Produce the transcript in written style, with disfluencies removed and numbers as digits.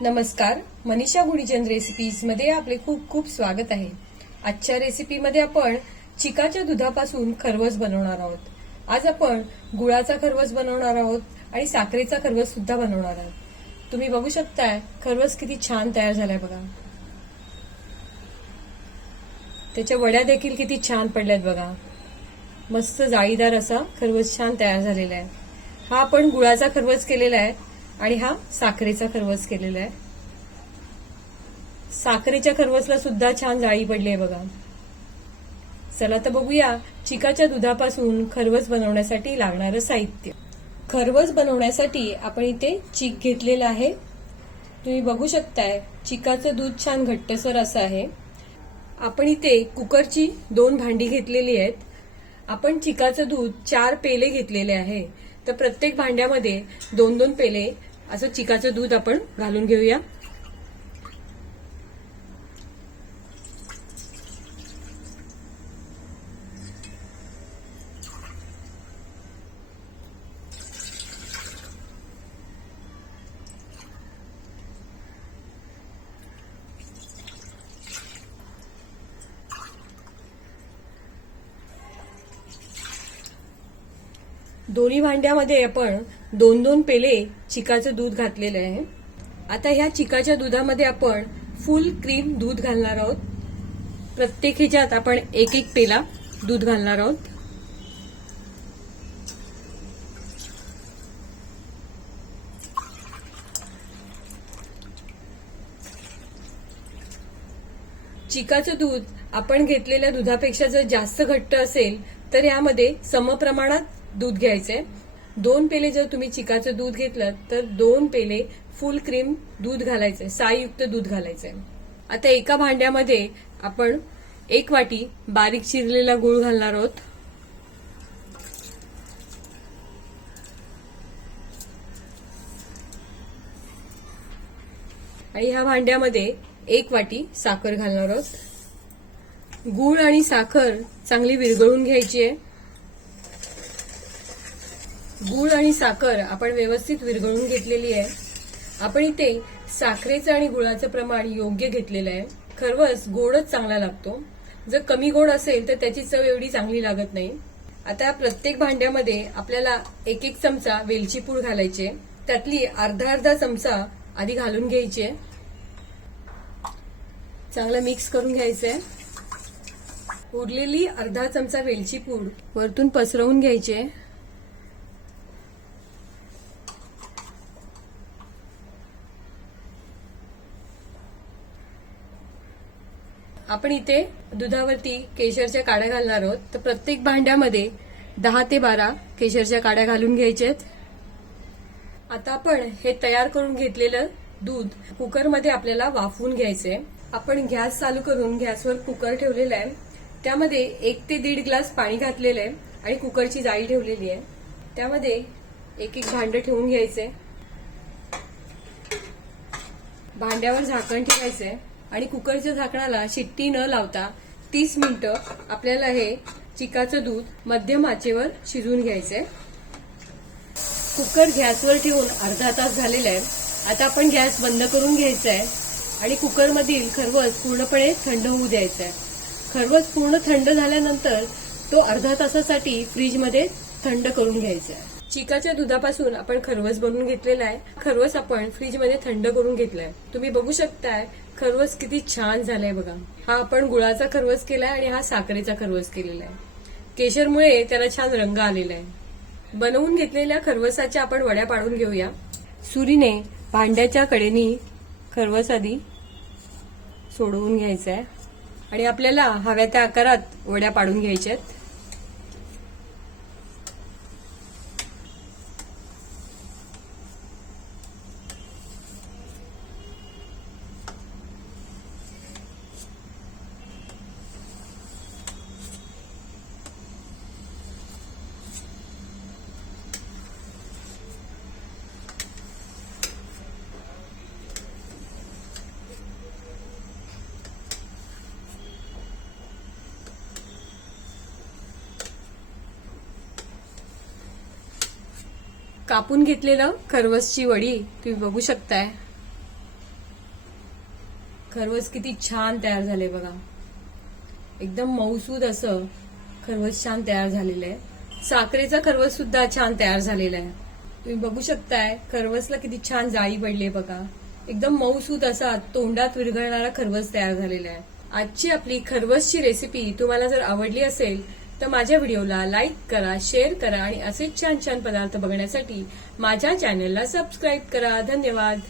नमस्कार, मनीषा गुडीचंद रेसिपीज मध्ये आपले खूप खूप स्वागत आहे। आजच्या रेसिपीमध्ये आपण चिकाच्या दुधापासून खरवस बनवणार आहोत। आज आपण गुळाचा खरवस बनवणार आहोत आणि साखरेचा खरवस सुद्धा बनवणार आहोत। तुम्ही बघू शकताय खरवस किती छान तयार झालाय बघा। त्याच्या वड्या देखील किती छान पडल्यात बघा। मस्त जाळीदार असा खरवस छान तयार झालेला आहे। हा आपण गुळाचा खरवस केलेला आहे आणि हा साखरेचा खरवस केलेला आहे। साखरेच्या खरवसला सुद्धा छान जाळी पडली आहे बघा। चला तर बघूया चिकाच्या दुधापासून खरवस बनवण्यासाठी लागणारं साहित्य। खरवस बनवण्यासाठी आपण इथे चिक घेतलेला आहे। तुम्ही बघू शकताय चिकाचं दूध छान घट्टसर असं आहे। आपण इथे कुकरची 2 भांडी घेतलेली आहेत। आपण चिकाचं दूध 4 पेले घेतलेले आहे। तर प्रत्येक भांड्यामध्ये 2-2 पेले असं चिकाचं दूध आपण घालून घेऊया। दोन्ही भांड्यामध्ये आपण 2-2 पेले चिकाचं दूध घातलेलं आहे। आता ह्या चिकाच्या दुधामध्ये आपण फुल क्रीम दूध घालणार आहोत। प्रत्येक ह्याच्यात आपण 1-1 पेला दूध घालणार आहोत। चिकाचं दूध आपण घेतलेल्या दुधापेक्षा जर जास्त घट्ट असेल तर यामध्ये समप्रमाणात दूध घ्यायचंय। 2 पेले जर तुम्ही चिकाचं दूध घेतलं तर 2 पेले फुल क्रीम दूध घालायचंय, साईयुक्त दूध घालायचंय। आता एका भांड्यामध्ये आपण 1 वाटी बारीक चिरलेला गूळ घालणार आहोत। आणि ह्या भांड्यामध्ये 1 वाटी साखर घालणार आहोत। गूळ आणि साखर चांगली विरघळून घ्यायची आहे। गूळ आणि साखर आपण व्यवस्थित विरघळून घेतलेली आहे। आपण इथे साखरेचं आणि गुळाचं प्रमाण योग्य घेतलेलं आहे। खरवस गोडच चांगला लागतो। जर कमी गोड असेल तर त्याची चव एवढी चांगली लागत नाही। आता प्रत्येक भांड्यामध्ये आपल्याला 1-1 चमचा वेलची पूड घालायची आहे। त्यातली अर्धा चमचा आधी घालून घ्यायची आहे। चांगलं मिक्स करून घ्यायचंय। उरलेली अर्धा चमचा वेलची पूड वरतून पसरवून घ्यायची आहे। आपण इथे दुधावरती केशरच्या काड्या घालणार आहोत। तर प्रत्येक भांड्यामध्ये 10 ते 12 केशरच्या काड्या घालून घ्यायच्यात। आता आपण हे तयार करून घेतलेलं दूध कुकरमध्ये आपल्याला वाफवून घ्यायचंय। आपण गॅस चालू करून गॅसवर कुकर ठेवलेला आहे। त्यामध्ये 1 ते 1.5 ग्लास पाणी घातलेलं आहे आणि कुकरची जाळी ठेवलेली आहे। त्यामध्ये 1-1 भांडं ठेवून घ्यायचंय। भांड्यावर झाकण ठेवायचंय आणि कुकरच्या झाकणाला शिट्टी न लावता 30 मिनिटं आपल्याला हे चिकाचं दूध मध्यम आचेवर शिजवून घ्यायचंय। कुकर गॅसवर ठेवून अर्धा तास झालेला आहे। आता आपण गॅस बंद करून घ्यायचा आहे आणि कुकरमधील खरवस पूर्णपणे थंड होऊ द्यायचा आहे। खरवस पूर्ण थंड झाल्यानंतर तो अर्धा तासासाठी फ्रीजमध्ये थंड करून घ्यायचा आहे। चिकाच्या दुधापासून आपण खरवस बनवून घेतलेला आहे। खरवस आपण फ्रीजमध्ये थंड करून घेतलाय। तुम्ही बघू शकताय खरवस किती छान झालाय बघा। हा आपण गुळाचा खरवस केलाय आणि हा साखरेचा खरवस केलेला आहे। केशरमुळे त्याला छान रंग आलेला आहे। बनवून घेतलेल्या खरवसाच्या आपण वड्या पाडून घेऊया। सुरीने भांड्याच्या कडेनी खरवस आधी सोडवून घ्यायचा आहे आणि आपल्याला हव्या त्या आकारात वड्या पाडून घ्यायच्या आहेत। कापून घेतलेलं खरवसची वडी तुम्ही बघू शकताय। खरवस किती छान तयार झाले बघा. एकदम मऊसूद असं खरवस छान तयार झालेलं आहे. साखरेचा खरवस सुद्धा छान तयार झालेला आहे. तुम्ही बघू शकताय खरवसला किती छान जाळी पडली बघा. एकदम मऊसूद असा तोंडात विरघळणारा खरवस तयार झालेला आहे. आजची आपली खरवसची रेसिपी तुम्हाला जर आवडली असेल तर माझ्या व्हिडिओला लाईक करा, शेअर करा आणि असेच छान छान पदार्थ बघण्यासाठी माझ्या चॅनलला सबस्क्राईब करा. धन्यवाद.